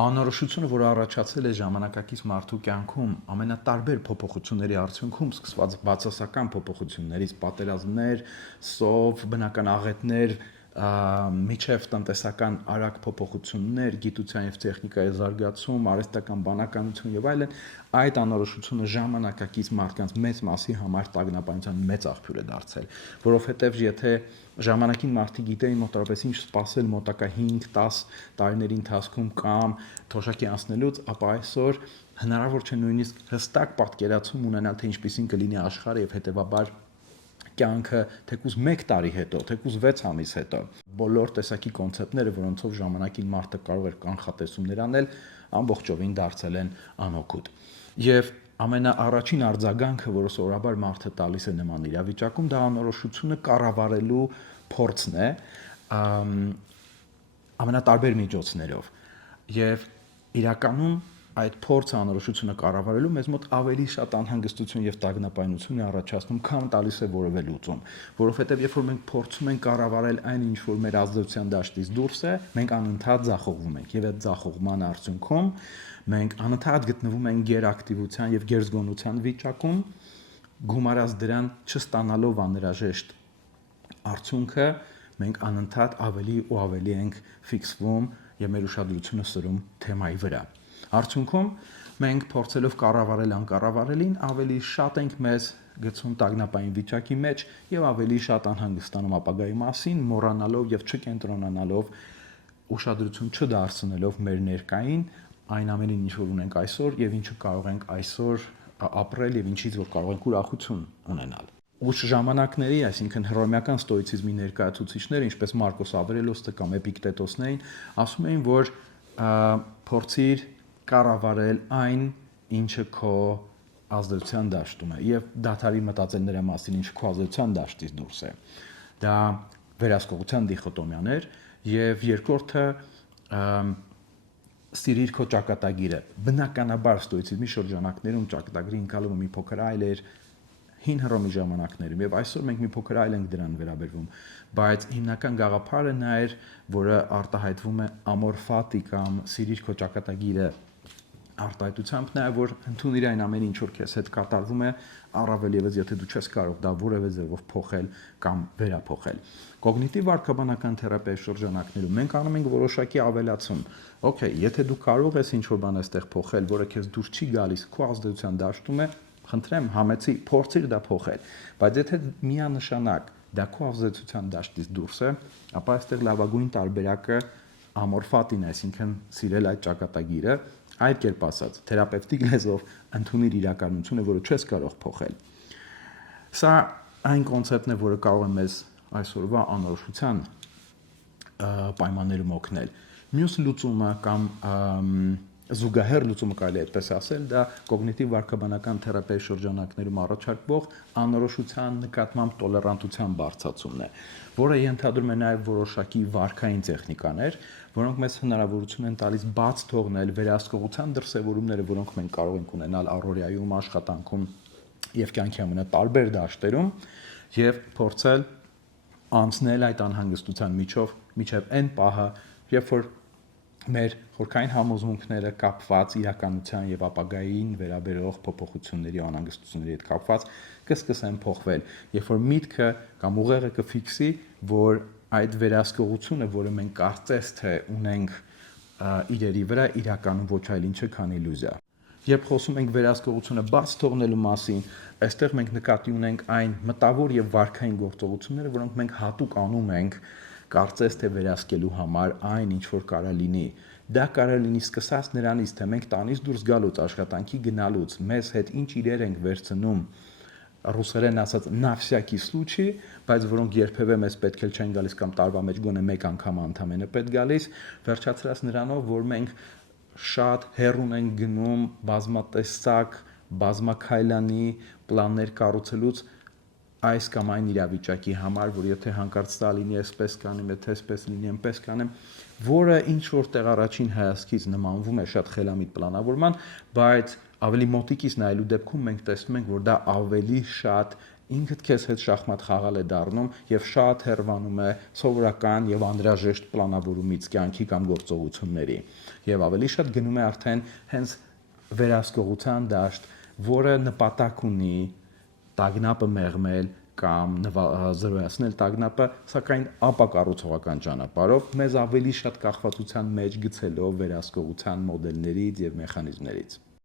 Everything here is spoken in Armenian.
Անորոշությունը, որը առաջացել է ժամանակակից մարդու կյանքում, ամենատարբեր փոփոխությունների արդյունքում, սկսված բացասական փոփոխություններից, պատերազմներ, սով, բնական աղետներ, միջև տնտեսական արագ փոփոխություններ, գիտության եւ տեխնիկայի զարգացում, արհեստական բանականություն եւ այլն, այդ անորոշությունը ժամանակակից մարդկանց մեծ մասի համար տագնապայության մեծ աղբյուր է դարձել, որովհետեւ եթե ժամանակին մարդիկ գիտեին մոտավորապես ինչ սпасել մոտակա 5-10 տարիների ընթացքում կամ թոշակի անցնելուց, ապա այսօր հնարավոր չէ նույնիսկ հստակ պատկերացում ունենալ, թե ինչպիսին կլինի աշխարհը եւ հետեւաբար կյանքը թեկուզ 1 տարի հետո, թեկուզ 6 ամիս հետո, բոլոր տեսակի կոնցեպտները, որոնցով ժամանակին մարդը կարող էր կանխատեսումներ անել, ամբողջովին դարձել են անօգուտ։ Եվ ամենաառաջին արձագանքը, որը սովորաբար մարդը տալիս է նման իրավիճակում, դա անորոշությունը կառավարելու փորձն է ամենատարբեր միջոցներով։ Եվ իրականում այդ փորձը անորոշությունը կառավարելու մեզ մոտ ավելի շատ անհանգստություն եւ տագնապայություն է առաջացնում, քան տալիս է որևէ լուծում, որովհետեւ երբ որ մենք փորձում ենք կառավարել այն ինչ որ մեր ազդեցության դաշտից դուրս է, մենք անընդհատ ձախողվում ենք եւ այդ ձախողման արդյունքում մենք անընդհատ գտնվում ենք գերակտիվության եւ գերզգոնության վիճակում, գումարած դրան չստանալով անհրաժեշտ արդյունքը, մենք անընդհատ ավելի ու ավելի ենք ֆիքսվում եւ մեր ուշադրությունը սրում թեմայի վրա։ Արդյունքում մենք փորձելով կառավարել անկառավարելին ավելի շատ ենք մեզ գցում տագնապային վիճակի մեջ եւ ավելի շատ անհանգստանում ապագայի մասին, մոռանալով եւ չկենտրոնանալով ուշադրություն չդարձնելով մեր ներկային, այն ամենին ինչ որ ունենք այսօր եւ ինչը կարող ենք այսօր ապրել եւ ինչից որ կարող ենք ուրախություն ունենալ։ Ուշ ժամանակների, այսինքն հռոմեական ստոիցիզմի ներկայացուցիչները, ինչպես Մարկոս Ավրելիոսը կամ Էպիկտետոսն էին, ասում էին, որ փորձիր կառավարել այն, ինչը քո ազդեցության դաշտում է, եւ դադարի մտածել նրա մասին, ինչը քո ազդեցության դաշտից դուրս է։ Դա վերահսկողության դիխոտոմիան էր, եւ երկրորդը ստիրիր քո ճակատագիրը։ Բնականաբար ստոիցիզմի շրջանակներում ճակատագրի ընկալումը մի փոքր այլ էր հին Հռոմի ժամանակներում եւ այսօր մենք մի փոքր այլ ենք դրան վերաբերվում, բայց հիմնական գաղափարը նա էր, որը արտահայտվում է ամորֆատի կամ սիրիր քո ճակատագիրը արտահայտությամբ, նաեւ որ ընդունիր այն ամենը, ինչ որ քեզ հետ կատարվում է, առավել եւս եթե դու չես կարող դա որևէ ձևով փոխել կամ վերափոխել։ Կոգնիտիվ վարքաբանական թերապիայի շրջանակներում մենք անում ենք որոշակի ավելացում։ Okay, եթե դու կարող ես ինչ որ բան այստեղ փոխել, որը քեզ դուր չի գալիս, քո ազդեցության դաշտում է, խնդրեմ, համեցի, փորձիր դա փոխել, բայց եթե միանշանակ դա քո ազդեցության դաշտից դուրս է, ապա այստեղ լավագույն տարբերակը ամորֆատին, այսինքն սիրել այդ ճակատագիրը, այլ կերպ ասած, թերապևտիկ լեզվով ընդունիր իրականությունը, որը չես կարող փոխել։ Սա այն կոնցեպտն է, որը կարող է մեզ այսօրվա անորոշության պայմաններում օգնել։ Մյուս լուծումը կամ զուգահեռ լուծումը կարելի է այդպես ասել, դա կոգնիտիվ վարքաբանական թերապիայի շրջանակներում առաջարկվող անորոշության նկատմամբ տոլերանտության բարձրացումն է, որը ենթադրում է նաև որոշակի վարքային տեխնիկաներ, որոնք մեզ հնարավորություն են տալիս բաց թողնել վերահսկողության դրսևորումները, որոնք մենք կարող ենք ունենալ առօրյայում, աշխատանքում եւ կյանքի ամենատարբեր դաշտերում եւ փորձել անցնել այդ անհանգստության միջև այն պահը, երբ որ մեր խորքային համոզմունքները կապված իրականության եւ ապագային վերաբերող փոփոխությունների ու անհանգստությունների հետ կապված կսկսեն փոխվել, երբ որ միտքը կամ ուղեղը կֆիքսի, որ այդ վերահսկողությունը, որը մենք կարծես թե ունենք իրերի վրա, իրականում ոչ այլ ինչ է, քան իլյուզիա։ Երբ խոսում ենք վերահսկողությունը բաց թողնելու մասին, այստեղ մենք նկատի ունենք այն մտավոր եւ վարքային գործողությունները, որոնք մենք հատուկ անում ենք կարծես թե վերահսկելու համար այն, ինչ որ կարա լինի։ Դա կարա լինի սկսած նրանից, թե մենք տանից դուրս գալուց, աշխատանքի գնալուց, մեզ հետ ինչ իրեր ենք վերցնում, ռուսերեն ասած «նավսյակի случаи», բայց որոնք երբևէ մեզ պետք էլ չեն գալիս կամ տարվա մեջ գոնե մեկ անգամ ընդամենը պետք գալիս, վերջացրած նրանով, որ մենք շատ հեռուն ենք գնում բազմատեսակ, բազմաքայլանի պլաններ կառուցելուց այս կամ այն իրավիճակի համար, որ եթե հանկարծ սա լինի, այսպես կանեմ, եթե այսպես լինի, այնպես կանեմ, որը ինչ որտեղ առաջին հայացքից նմանվում է շատ խելամիտ պլանավորման, բայց ավելի մոտիկից նայելու դեպքում մենք տեսնում ենք, որ դա ավելի շատ ինքդ քեզ հետ շախմատ խաղալ է դառնում եւ շատ հեռանում է սովորական եւ անհրաժեշտ պլանավորումից կյանքի կամ գործողությունների եւ ավելի շատ գնում է արդեն հենց վերահսկողության դաշտ, որը նպատակ ունի տագնապը մեղմել կամ զրոյացնել տագնապը, սակայն ապակառուցողական ճանապարհով մեզ ավելի շատ կախվածության մեջ գցելով վերահսկողության մոդելներից եւ մեխանիզմներից։